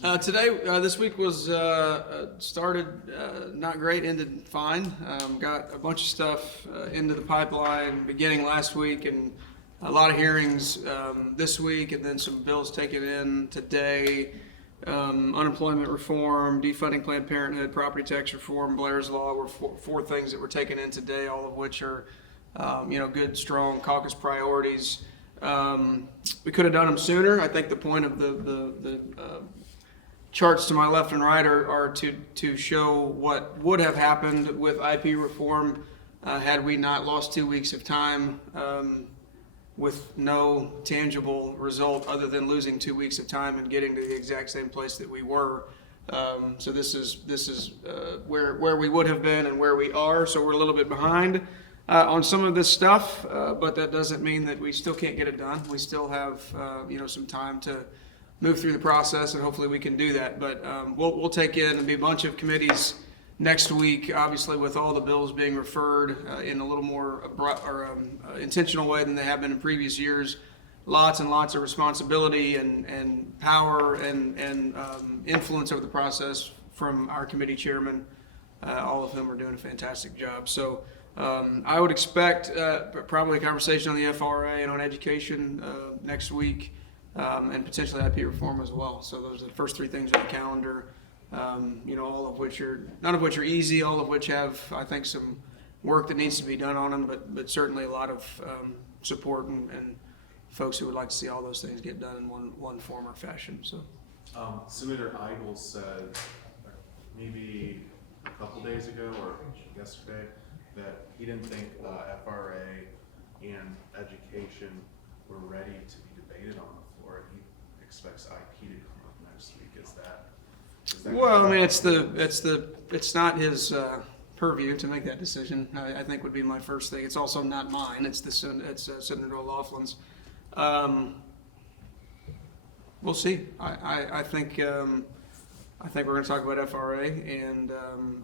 This week was started not great, ended fine. Got a bunch of stuff into the pipeline beginning last week, and a lot of hearings this week, and then some bills taken in today. Unemployment reform, defunding Planned Parenthood, property tax reform, Blair's Law were four things that were taken in today, all of which are good, strong caucus priorities. We could have done them sooner. I think the point of the charts to my left and right are to show what would have happened with IP reform had we not lost 2 weeks of time with no tangible result other than losing 2 weeks of time and getting to the exact same place that we were. So this is where we would have been and where we are. So we're a little bit behind on some of this stuff, but that doesn't mean that we still can't get it done. We still have some time to move through the process, and hopefully we can do that. But we'll take in and be a bunch of committees next week, obviously with all the bills being referred in a little more abrupt or intentional way than they have been in previous years. Lots and lots of responsibility and power and influence over the process from our committee chairmen, all of whom are doing a fantastic job. So I would expect probably a conversation on the FRA and on education next week. And potentially IP reform as well. So those are the first three things on the calendar. All of which none of which are easy. All of which have, I think, some work that needs to be done on them. But certainly a lot of support and folks who would like to see all those things get done in one form or fashion. So, Senator Eagles said maybe a couple days ago or yesterday that he didn't think FRA and education were ready to be debated on the floor, and he expects IP to come up next week. Is that well, I mean, it's not his purview to make that decision. I think would be my first thing. It's also not mine. It's Senator O'Loughlin's. We'll see. I think we're going to talk about FRA, and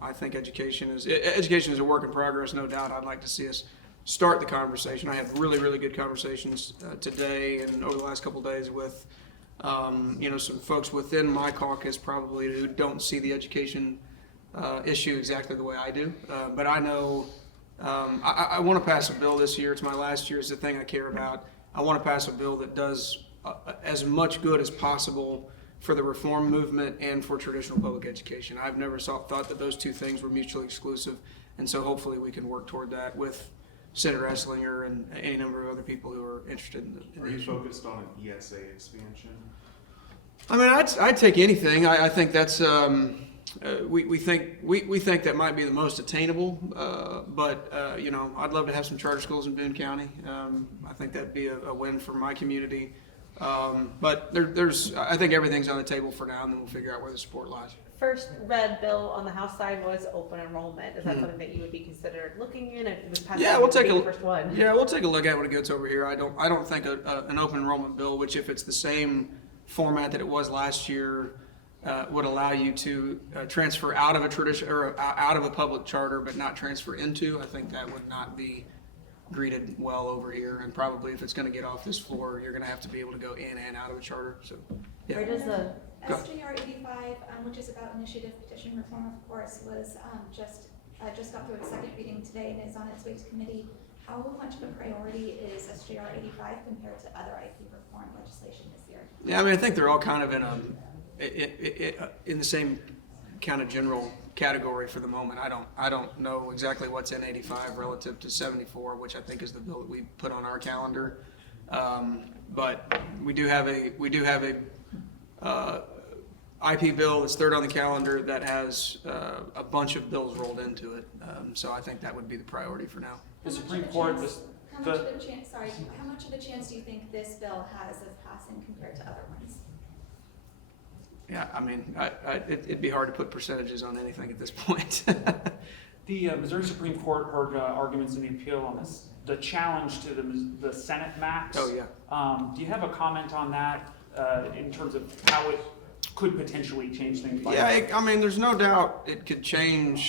I think education is a work in progress, no doubt. I'd like to see us start the conversation. I have really, really good conversations today and over the last couple of days with, some folks within my caucus probably who don't see the education issue exactly the way I do. But I know I want to pass a bill this year. It's my last year. It's the thing I care about. I want to pass a bill that does as much good as possible for the reform movement and for traditional public education. I've never thought that those two things were mutually exclusive. And so hopefully we can work toward that with Senator Esslinger and any number of other people who are interested in the Are you issue. focused on an ESA expansion? I mean, I'd take anything. I think that's we think that might be the most attainable. But I'd love to have some charter schools in Boone County. I think that'd be a win for my community. But I think everything's on the table for now, and then we'll figure out where the support lies. First read bill on the House side was open enrollment. Is that something that you would be considered looking in if it was passed? Yeah, we'll take a first one. Yeah, we'll take a look at it when it gets over here. I don't think an open enrollment bill, which if it's the same format that it was last year, would allow you to transfer out of a tradition or out of a public charter, but not transfer into. I think that would not be greeted well over here, and probably if it's going to get off this floor, you're going to have to be able to go in and out of a charter. So, yeah. Where does the SJR 85, which is about initiative petition reform, of course, was just got through its second reading today and is on its way to committee. How much of a priority is SJR 85 compared to other IP reform legislation this year? Yeah, I mean, I think they're all kind of in the same kind of general category for the moment. I don't know exactly what's in 85 relative to 74, which I think is the bill that we put on our calendar. But we do have a IP bill that's third on the calendar that has a bunch of bills rolled into it. So I think that would be the priority for now. The Supreme Court, how much of a chance do you think this bill has of passing compared to other ones? Yeah, I mean, it'd be hard to put percentages on anything at this point. the Missouri Supreme Court heard arguments in the appeal on this, the challenge to the Senate max. Oh, yeah. Do you have a comment on that in terms of how it could potentially change things? Yeah, I mean, there's no doubt it could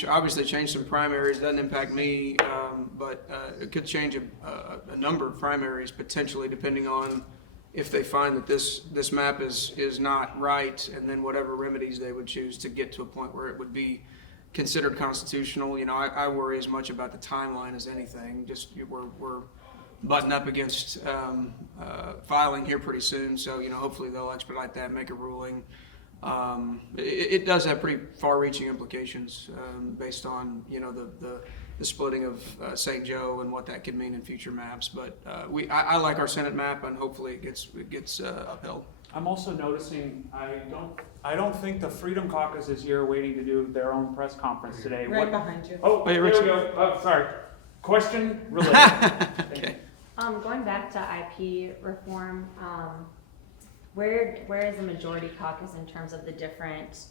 obviously change some primaries. Doesn't impact me, but it could change a number of primaries potentially, depending on if they find that this map is not right, and then whatever remedies they would choose to get to a point where it would be considered constitutional. You know, I worry as much about the timeline as anything. Just we're butting up against filing here pretty soon, so you know, hopefully they'll expedite that, make a ruling. It does have pretty far-reaching implications based on, you know, the splitting of St. Joe and what that could mean in future maps. But I like our Senate map, and hopefully it gets upheld. I'm also noticing, I don't think the Freedom Caucus is here waiting to do their own press conference today. Right behind you. Oh, Wait, here we Richard. go. Oh, sorry. Question related. Okay. Going back to IP reform, where is the majority caucus in terms of the different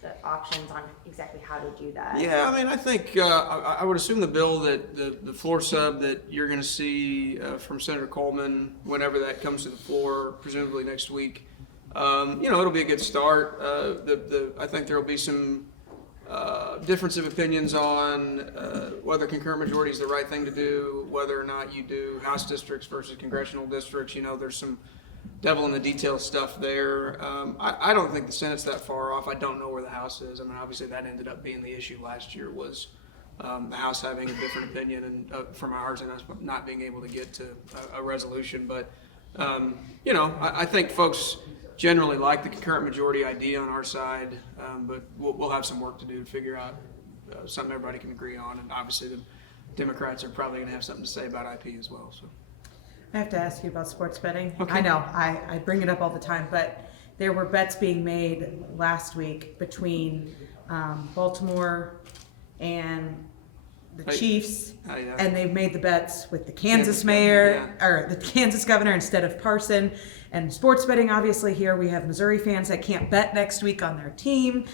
the options on exactly how to do that? Yeah, I mean, I think I would assume the bill that the floor sub that you're going to see from Senator Coleman, whenever that comes to the floor, presumably next week, you know, it'll be a good start. I think there will be some difference of opinions on whether concurrent majority is the right thing to do, whether or not you do House districts versus congressional districts. You know, there's some devil in the detail stuff there. I don't think the Senate's that far off. I don't know where the House is. I mean, obviously that ended up being the issue last year, was the House having a different opinion and from ours, and us not being able to get to a resolution. But you know, I think folks generally like the concurrent majority idea on our side, but we'll have some work to do to figure out something everybody can agree on. And obviously the Democrats are probably going to have something to say about IP as well. So. I have to ask you about sports betting. Okay. I know, I bring it up all the time, but there were bets being made last week between Baltimore and the Chiefs, Yeah. and they made the bets with the Kansas mayor, or the Kansas governor instead of Parson. And sports betting, obviously here we have Missouri fans that can't bet next week on their team.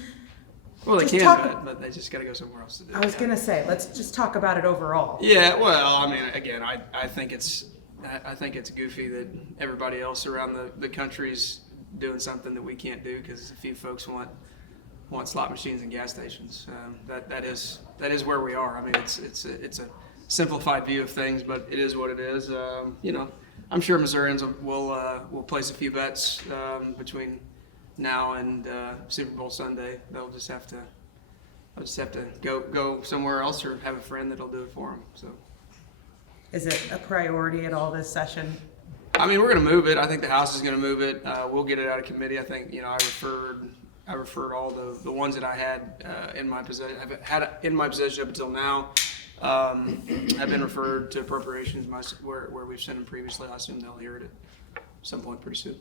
Well, they Just can talk- bet, but they just got to go somewhere else to do it. I was gonna say, let's just talk about it overall. Yeah, well, I mean, again, I think it's goofy that everybody else around the country's doing something that we can't do because a few folks want slot machines and gas stations. That is where we are. I mean, it's a simplified view of things, but it is what it is. You know, I'm sure Missourians will place a few bets between now and Super Bowl Sunday. They'll just have to go somewhere else or have a friend that'll do it for them. So. Is it a priority at all this session? I mean, we're going to move it. I think the House is going to move it. We'll get it out of committee. I think, you know, I referred all the ones that I had in my possession. I've had in my possession up until now. Have been referred to appropriations where we've sent them previously. I assume they'll hear it at some point pretty soon.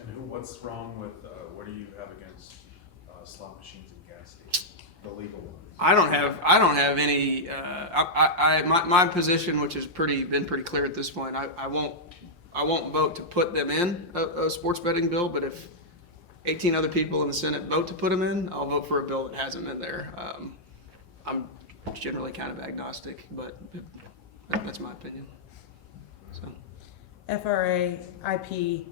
And what's wrong with, what do you have against slot machines and gas stations, the legal ones? I don't have any. My position, which has been pretty clear at this point, I won't vote to put them in a sports betting bill. But if 18 other people in the Senate vote to put them in, I'll vote for a bill that has them in there. I'm generally kind of agnostic, but that's my opinion. So. FRA, IP,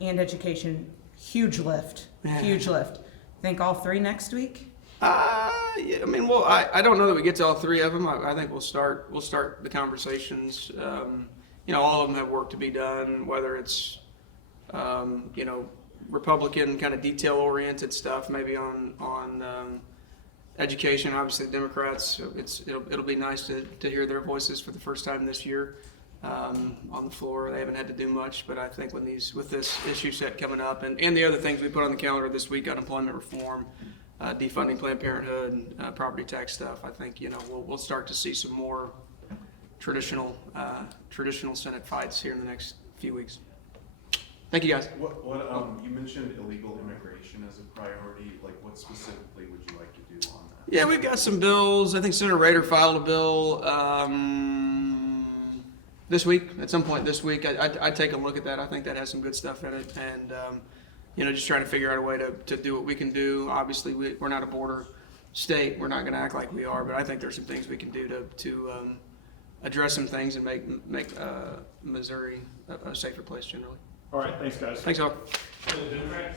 and education, huge lift, Yeah. huge lift. Think all three next week? Yeah, I mean, well, I don't know that we get to all three of them. I think we'll start the conversations. You know, all of them have work to be done, whether it's, you know, Republican kind of detail-oriented stuff, maybe on education. Obviously, the Democrats, it'll be nice to hear their voices for the first time this year on the floor. They haven't had to do much, but I think with this issue set coming up and the other things we put on the calendar this week, unemployment reform, defunding Planned Parenthood, property tax stuff, I think, you know, we'll start to see some more traditional Senate fights here in the next few weeks. Thank you, guys. What you mentioned illegal immigration as a priority. Like, what specifically would you like to do on that? Yeah, we've got some bills. I think Senator Rader filed a bill this week, at some point this week. I'd take a look at that. I think that has some good stuff in it, and you know, just trying to figure out a way to do what we can do. Obviously, we're not a border state. We're not going to act like we are, but I think there's some things we can do to address some things and make Missouri a safer place generally. All right, thanks, guys. Thanks all. The Democrats?